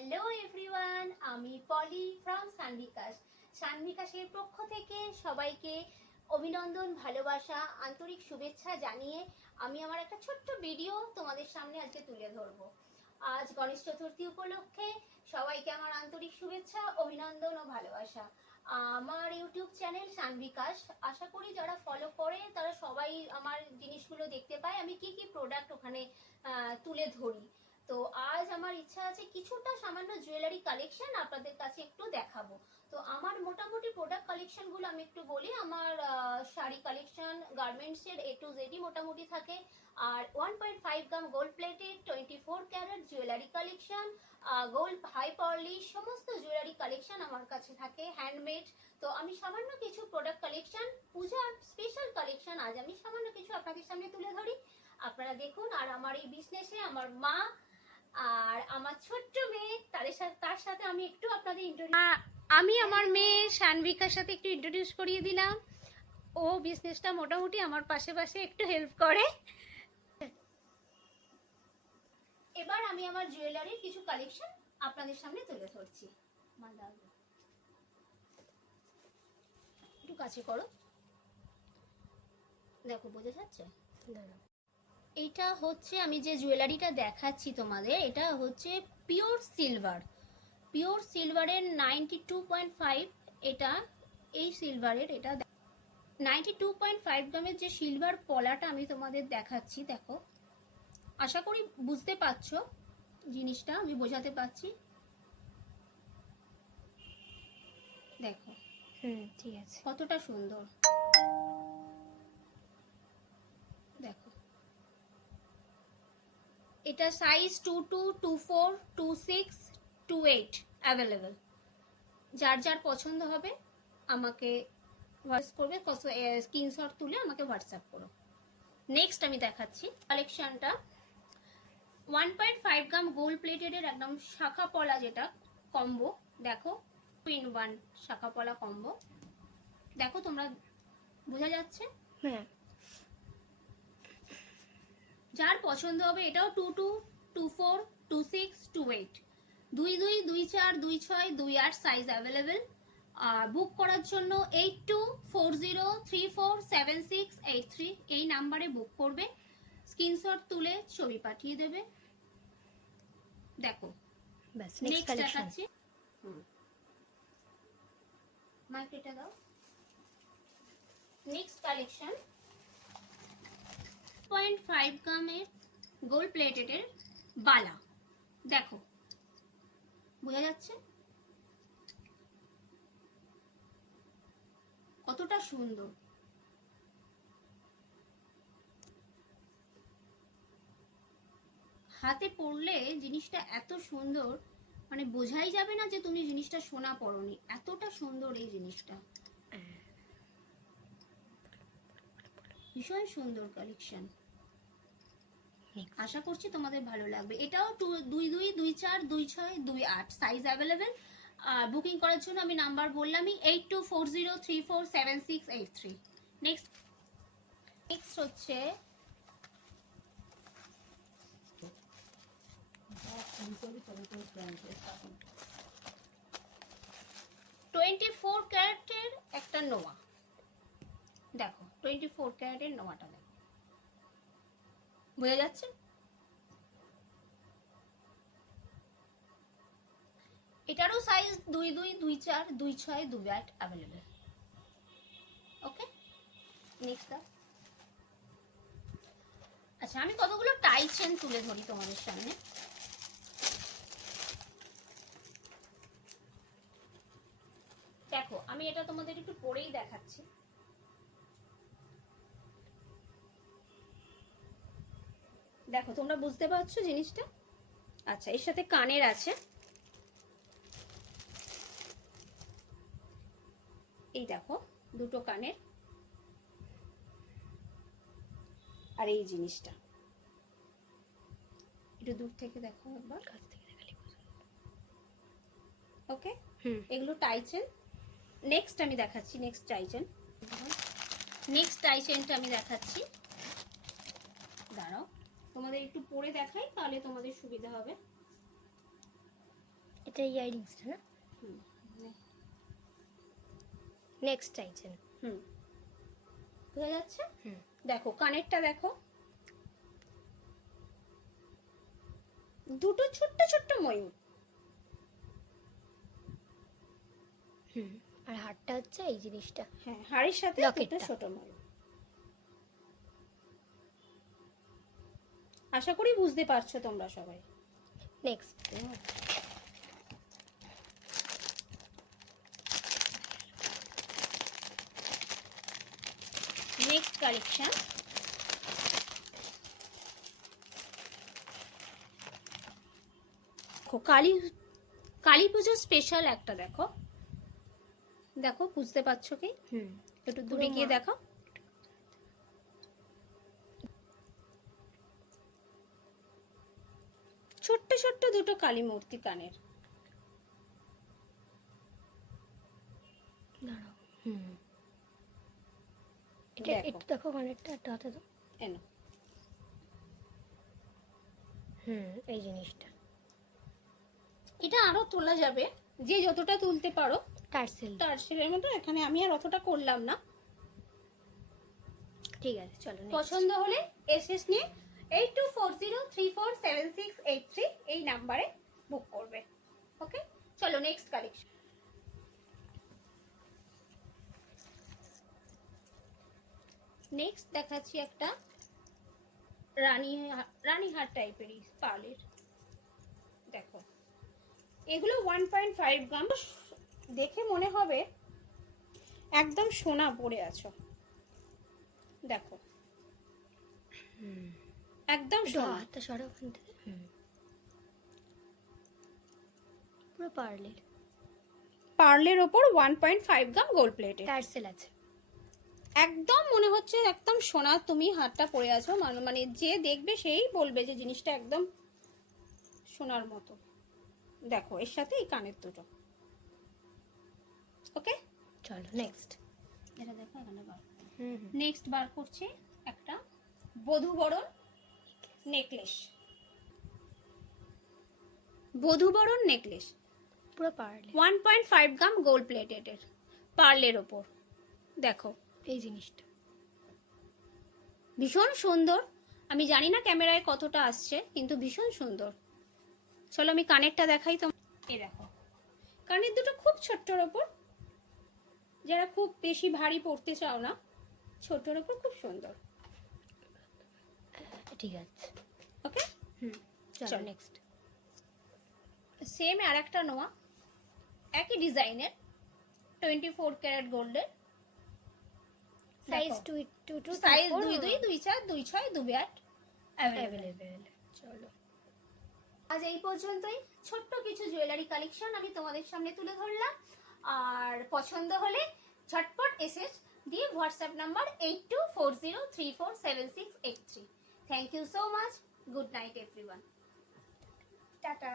Hello everyone, আমি পলি from সানভিকাশ। সানভিকাশের পক্ষ থেকে সবাইকে অভিনন্দন, ভালোবাসা, আন্তরিক শুভেচ্ছা জানিয়ে আমি আমার একটা ছোট্ট ভিডিও তোমাদের সামনে আজকে তুলে ধরবো। আজ গণেশ চতুর্থী উপলক্ষে সবাইকে আমার আন্তরিক শুভেচ্ছা, অভিনন্দন ও ভালোবাসা। আমার ইউটিউব চ্যানেল সানভিকাশ, আশা করি যারা ফলো করে তারা সবাই আমার জিনিসগুলো দেখতে পায়, আমি কি কি প্রোডাক্ট ওখানে তুলে ধরি। তো আজ আমার ইচ্ছা আছে কিছুটা সামান্য জুয়েলারি কালেকশন আপনাদের কাছে একটু দেখাবো। তো আমার মোটামুটি প্রোডাক্ট কালেকশনগুলো আমি একটু বলি। আমার শাড়ি কালেকশন, গার্মেন্টসের A to Z মোটামুটি থাকে। আর 1.5 gram gold plated 24 carat jewellery collection, gold high polish সমস্ত জুয়েলারি কালেকশন আমার কাছে থাকে, হ্যান্ডমেড। তো আমি সামান্য কিছু প্রোডাক্ট কালেকশন, পূজার স্পেশাল কালেকশন আজ আমি সামান্য কিছু আপনাদের সামনে তুলে ধরি। আপনারা দেখুন। আর আমার এই বিজনেসে আমার মা আর আমার ছোট্ট মেয়ে, তার সাথে আমি একটু আপনাদের আমি আমার মেয়ে সানভিকার সাথে একটু ইন্ট্রোডিউস করিয়ে দিলাম। ও বিজনেসটা মোটামুটি আমার পাশে পাশে একটু হেল্প করে। এবার আমি আমার জুয়েলারির কিছু কালেকশন আপনাদের সামনে তুলে ধরছি। একটু কাছে করো, দেখো বোঝা যাচ্ছে। এইটা হচ্ছে আমি যে জুয়েলারিটা দেখাচ্ছি তোমাদের, এটা হচ্ছে পিওর সিলভারের 92.5। এটা এই সিলভারের, এটা 92.5 গ্রামের যে সিলভার পলাটা আমি তোমাদের দেখাচ্ছি। দেখো, আশা করি বুঝতে পারছো জিনিসটা, আমি বোঝাতে পারছি। দেখো ঠিক আছে, কতটা সুন্দর। দেখো, এটা সাইজ 22, 24, 26, 28 অ্যাভেলেবেল। যার যার পছন্দ হবে আমাকে হোয়াটসঅ্যাপ করবে, স্ক্রিনশট তুলে আমাকে হোয়াটসঅ্যাপ করো। নেক্সট আমি দেখাচ্ছি কালেকশনটা 1.5 গ্রাম গোল্ড প্লেটেডের একদম শাখা পলা, যেটা কম্বো। দেখো, 2-in-1 শাখা পলা কম্বো। দেখো তোমরা, বোঝা যাচ্ছে? হ্যাঁ। যার পছন্দ হবে, এটাও 22, 24, 26, 28, 22, 24, 26, 28 সাইজ অ্যাভেলেবেল। বুক করার জন্য 8240347683 এই নাম্বারে বুক করবে, স্ক্রিনশট তুলে ছবি পাঠিয়ে দেবে। দেখো, নেক্সট দেখাচ্ছি। মাইকটা দাও। নেক্সট কালেকশন 0.5 গ্রামের গোল্ড প্লেটেডের বালা। দেখো, বোঝা যাচ্ছে কতটা সুন্দর। হাতে পরলে জিনিসটা এত সুন্দর, মানে বোঝাই যাবে না যে তুমি জিনিসটা সোনা পরনি, এতটা সুন্দর এই জিনিসটা। ভীষণ সুন্দর কালেকশন, আশা করছি তোমাদের ভালো লাগবে। এটাও 22, 24, 26, 28 সাইজ অ্যাভেলেবেল। বুকিং করার জন্য আমি নাম্বার বললামই, 8240347683। নেক্সট হচ্ছে 24 ক্যারেটের একটা নোয়া। দেখো, 24 ক্যারেটের নোয়াটা দেখো, বোঝা যাচ্ছে? এটারও সাইজ 22, 24, 26, 28 অ্যাভেলেবেল। ওকে, নেক্সট। আচ্ছা, আমি কতগুলো টাই চেন তুলে ধরি তোমাদের সামনে। দেখো, আমি এটা তোমাদের একটু পরেই দেখাচ্ছি। দেখো, তোমরা বুঝতে পারছো জিনিসটা? আচ্ছা, এর সাথে কানের আছে। এই দেখো, দুটো কানের। আর এই জিনিসটা একটু দূর থেকে দেখো, একবার কাছ থেকে দেখালে। ওকে, এগুলো টাই চেন। নেক্সট আমি দেখাচ্ছি, নেক্সট টাই চেনটা আমি দেখাচ্ছি। দাঁড়াও, তোমাদের একটু পরে দেখাই, তাহলে তোমাদের সুবিধা হবে। এটা ইয়ারিংসটা না? নেক্সট চাইছেন? বোঝা যাচ্ছে? হুম। দেখো কানেরটা দেখো, দুটো ছোট্ট ছোট্ট ময়ূর। হুম। আর হারটা হচ্ছে এই জিনিসটা। হ্যাঁ, হাড়ির সাথে লকেটটা। দুটো ছোট ময়ূর। আশা করি বুঝতে পারছো তোমরা সবাই। Next. Next collection, Kali Kali পুজো স্পেশাল একটা দেখো, দেখো বুঝতে পারছো কি? হুম। একটু দূরে গিয়ে দেখো। ছোট্ট ছোট্ট দুটো কালী মূর্তি কানের। দাঁড়াও। হুম। এটা দেখো। একটু দেখো কানেরটা, একটা হাতে দাও। এনো। হুম, এই জিনিসটা। এটা আরো তোলা যাবে, যে যতটা তুলতে পারো। টার্সেল। টার্সেলের মতো এখানে আমি আর অতটা করলাম না। ঠিক আছে, চলো next। পছন্দ হলে এসএস নিয়ে 8240347683 এই নাম্বারে বুক করবে। ওকে, চলো নেক্সট কালেকশন। নেক্সট দেখাচ্ছি একটা রানীহার টাইপেরই পার্লের। দেখো এগুলো 1.5 গ্রাম, দেখে মনে হবে একদম সোনা পরে আছো। দেখো হুম। একদম একটু সোনা। হাতটা সরাও ওখান থেকে। হুম। পুরো পার্লের। পার্লের ওপর 1.5 গ্রাম গোল্ড প্লেটেড। টার্সেল আছে। একদম মনে হচ্ছে একদম সোনা তুমি হাতটা পরে আছো, মানে যে দেখবে সেই বলবে যে জিনিসটা একদম সোনার মতো। দেখো এর সাথে এই কানের দুটো। ওকে, চলো নেক্সট। এটা দেখো এখানে বার। হুম। নেক্সট বার করছি একটা বধূবরণ নেকলেস। বধূবরণ নেকলেস পুরো পার্লে। 1.5 গ্রাম গোল্ড প্লেটেড পার্লের ওপর। দেখো এই জিনিসটা। ভীষণ সুন্দর। আমি জানি না ক্যামেরায় কতটা আসছে, কিন্তু ভীষণ সুন্দর। চলো আমি কানেরটা দেখাই তো। এই দেখো কানের দুটো খুব ছোট্টর ওপর, যারা খুব বেশি ভারী পড়তে চাও না, ছোট্টর ওপর খুব সুন্দর। ঠিক আছে। ওকে, হুম। চলো চলো। নেক্সট। সেম আর একটা নোয়া, একই ডিজাইনের 24 ক্যারেট গোল্ডের। Size 2 size 2 2 2 4 2 6 2 8 available. চলো আজ এই পর্যন্তই। ছোট্ট কিছু জুয়েলারি কালেকশন আমি তোমাদের সামনে তুলে ধরলাম। আর পছন্দ হলে ঝটপট এসএস দিয়ে WhatsApp number 8240347683। Thank you so much. Good night everyone. Tata.